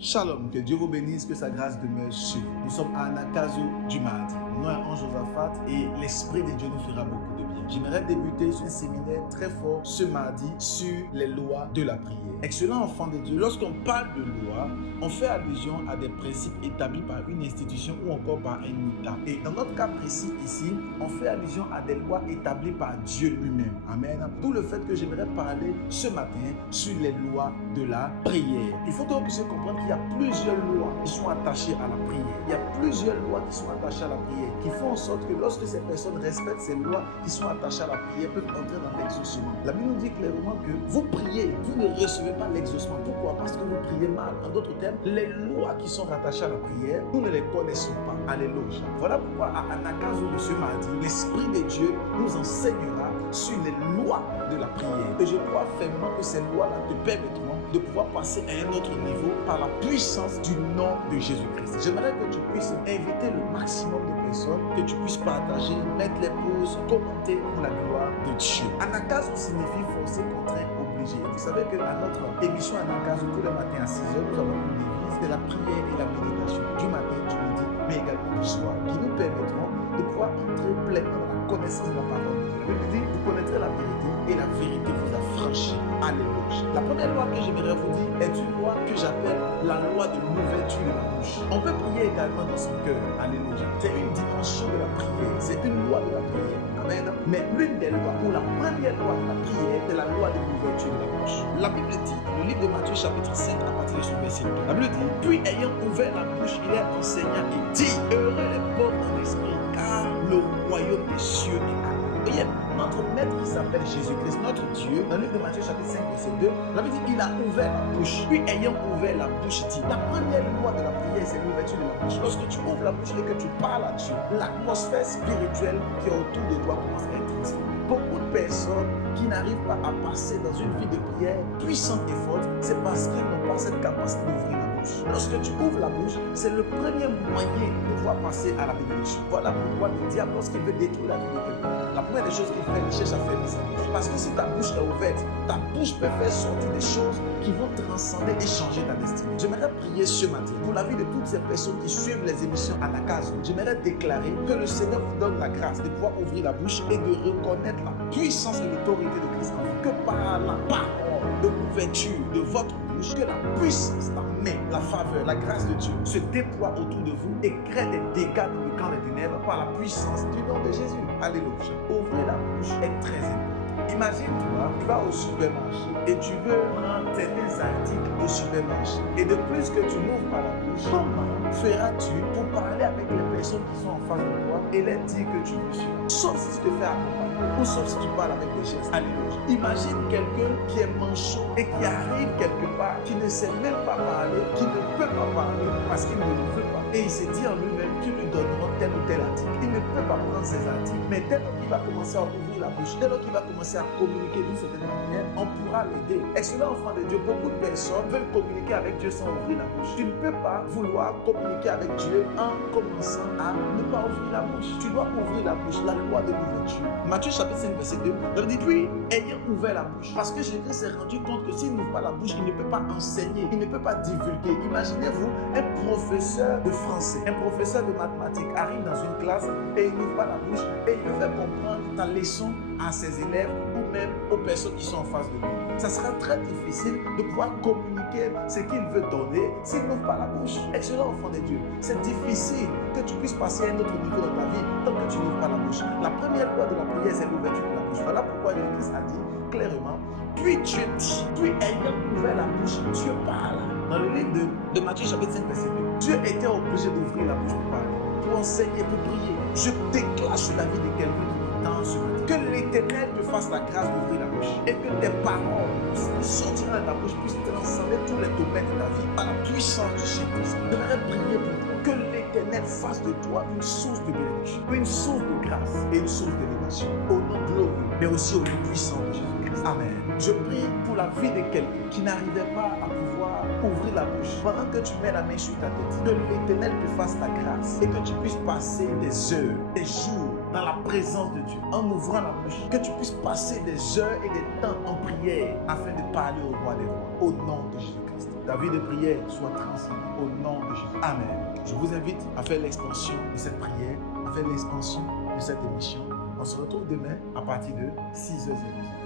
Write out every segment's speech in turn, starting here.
Shalom, que Dieu vous bénisse, que sa grâce demeure sur vous. Nous sommes à Anagkazo du mardi. Mon nom est Ange Josaphat et l'Esprit de Dieu nous fera beaucoup de bien. J'aimerais débuter sur un séminaire très fort ce mardi sur les lois de la prière. Excellent enfant de Dieu, lorsqu'on parle de loi, on fait allusion à des principes établis par une institution ou encore par un État. Et dans notre cas précis ici, on fait allusion à des lois établies par Dieu lui-même. Amen. D'où le fait que j'aimerais parler ce matin sur les lois de la prière. Il faut que vous puissiez comprendre qu'il y a plusieurs lois qui sont attachées à la prière. Il y a plusieurs lois qui sont attachées à la prière, qui font en sorte que lorsque ces personnes respectent ces lois qui sont attachées à la prière, peuvent entrer dans l'exaucement. La Bible nous dit clairement que vous priez, vous ne recevez pas l'exaucement. Pourquoi? Parce que vous priez mal. En d'autres termes, les lois qui sont rattachées à la prière, nous ne les connaissons pas. Alléluia. Voilà pourquoi à Anagkazo de ce mardi, l'Esprit de Dieu nous enseignera sur les lois de la prière. Et je crois fermement que ces lois-là te permettront de pouvoir passer à un autre niveau par la puissance du nom de Jésus-Christ. J'aimerais que tu puisses inviter le maximum de personnes, que tu puisses partager, mettre les pauses, commenter pour la gloire de Dieu. Anagkazo signifie forcer, contraire, obligé. Vous savez qu'à notre émission Anagkazo, tous les matins à 6h, nous avons une devise de la prière et la méditation du matin, du midi, mais également du soir, qui nous permettront de pouvoir entrer pleinement dans la connaissance de la parole de Dieu. La Bible dit, vous connaîtrez la vérité et la vérité vous affranchit. Alléluia. La première loi que j'aimerais vous dire est une loi que j'appelle la loi de l'ouverture de la bouche. On peut prier également dans son cœur. Alléluia. C'est une dimension de la prière. C'est une loi de la prière. Amen. Mais l'une des lois, ou la première loi de la prière, c'est la loi de l'ouverture de la bouche. La Bible dit, dans le livre de Matthieu chapitre 5 à partir de son verset 2, la Bible dit, puis ayant ouvert la bouche, il est enseignant et dit, heureux les pauvres en esprit, car le royaume des cieux est à eux. Voyez, notre maître qui s'appelle Jésus-Christ, notre Dieu, dans le livre de Matthieu chapitre 5 verset 2, la Bible dit, il a ouvert la bouche. Puis ayant ouvert la bouche, dit, la première loi de la prière, c'est l'ouverture de la bouche. Lorsque tu ouvres la bouche et que tu parles à Dieu, l'atmosphère spirituelle qui est autour de toi commence à être transformée. Beaucoup de personnes qui n'arrivent pas à passer dans une vie de prière puissante et forte, c'est parce qu'ils n'ont pas cette capacité d'ouvrir la bouche. Lorsque tu ouvres la bouche, c'est le premier moyen de pouvoir passer à la bénédiction. Voilà pourquoi le diable, lorsqu'il veut détruire la vie de quelqu'un, la première des choses qu'il fait, il cherche à fermer sa bouche. Parce que si ta bouche est ouverte, ta bouche peut faire sortir des choses qui vont transcender et changer ta destinée. J'aimerais prier ce matin pour la vie de toutes ces personnes qui suivent les émissions Anagkazo. J'aimerais déclarer que le Seigneur vous donne la grâce de pouvoir ouvrir la bouche et de reconnaître la puissance et l'autorité de Christ en vous. Que par la parole de l'ouverture de votre bouche, que la puissance, la main, la faveur, la grâce de Dieu se déploie autour de vous et crée des dégâts dans le camp des ténèbres par la puissance du nom de Jésus. Alléluia. Ouvrir la bouche est très important. Imagine-toi, tu vas au supermarché et tu veux prendre certains articles au supermarché. Et de plus que tu n'ouvres pas la bouche, comment feras-tu pour parler avec les personnes qui sont en face de toi et leur dire que tu veux suivre? Sauf si tu te fais accompagner ou sauf si tu parles avec des gestes. Alléluia. Imagine quelqu'un qui est manchot et qui arrive quelque part, qui ne sait même pas parler, qui ne peut pas parler parce qu'il ne le veut pas. Et il se dit en lui-même, tu lui donneras tel ou tel article. Il ne peut pas prendre ces articles, mais dès lors qu'il va commencer à ouvrir la bouche, dès lors qu'il va commencer à communiquer d'une certaine manière, on pourra l'aider. Excellent enfant de Dieu, beaucoup de personnes veulent communiquer avec Dieu sans ouvrir la bouche. Tu ne peux pas vouloir communiquer avec Dieu en commençant à ne pas ouvrir la bouche. Tu dois ouvrir la bouche, la loi de l'ouverture. Matthieu chapitre 5 verset 2, il dit, puis ayant ouvert la bouche. Parce que Jésus s'est rendu compte que s'il n'ouvre pas la bouche, il ne peut pas enseigner, il ne peut pas divulguer. Imaginez-vous un professeur de français, un professeur de mathématiques arrive dans une classe et il n'ouvre pas la bouche et il veut faire comprendre ta leçon à ses élèves ou même aux personnes qui sont en face de lui. Ça sera très difficile de pouvoir communiquer ce qu'il veut donner s'il n'ouvre pas la bouche. Excellent enfant de Dieu, c'est difficile que tu puisses passer à un autre niveau dans ta vie tant que tu n'ouvres pas la bouche. La première loi de la prière, c'est l'ouverture de la bouche. Voilà pourquoi Jésus-Christ a dit clairement, puis Dieu dit, puis ayant ouvert la bouche, Dieu parle. Dans le livre de Matthieu chapitre 5 verset 2, Dieu était obligé d'ouvrir la bouche pour parler, pour enseigner, pour prier. Je déclare sur la vie de quelqu'un qui m'entend ce matin, que l'Éternel te fasse la grâce d'ouvrir la bouche et que tes paroles qui sortiront de ta bouche puissent transcender tous les domaines de ta vie par la puissance de Jésus-Christ. J'aimerais prier pour toi que l'Éternel fasse de toi une source de bénédiction, une source de grâce et une source d'élévation au nom glorieux, mais aussi au nom puissant de Jésus-Christ. Amen. Je prie pour la vie de quelqu'un qui n'arrivait pas à pouvoir ouvrir la bouche pendant que tu mets la main sur ta tête. Que l'Éternel te fasse la grâce et que tu puisses passer des heures, des jours dans la présence de Dieu en ouvrant la bouche. Que tu puisses passer des heures et des temps en prière afin de parler au roi des rois, au nom de Jésus-Christ. Ta vie de prière soit transcendée au nom de Jésus. Amen. Je vous invite à faire l'expansion de cette prière, à faire l'expansion de cette émission. On se retrouve demain à partir de 6h00.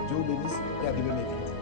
Dieu vous bénisse et à demain mercredi.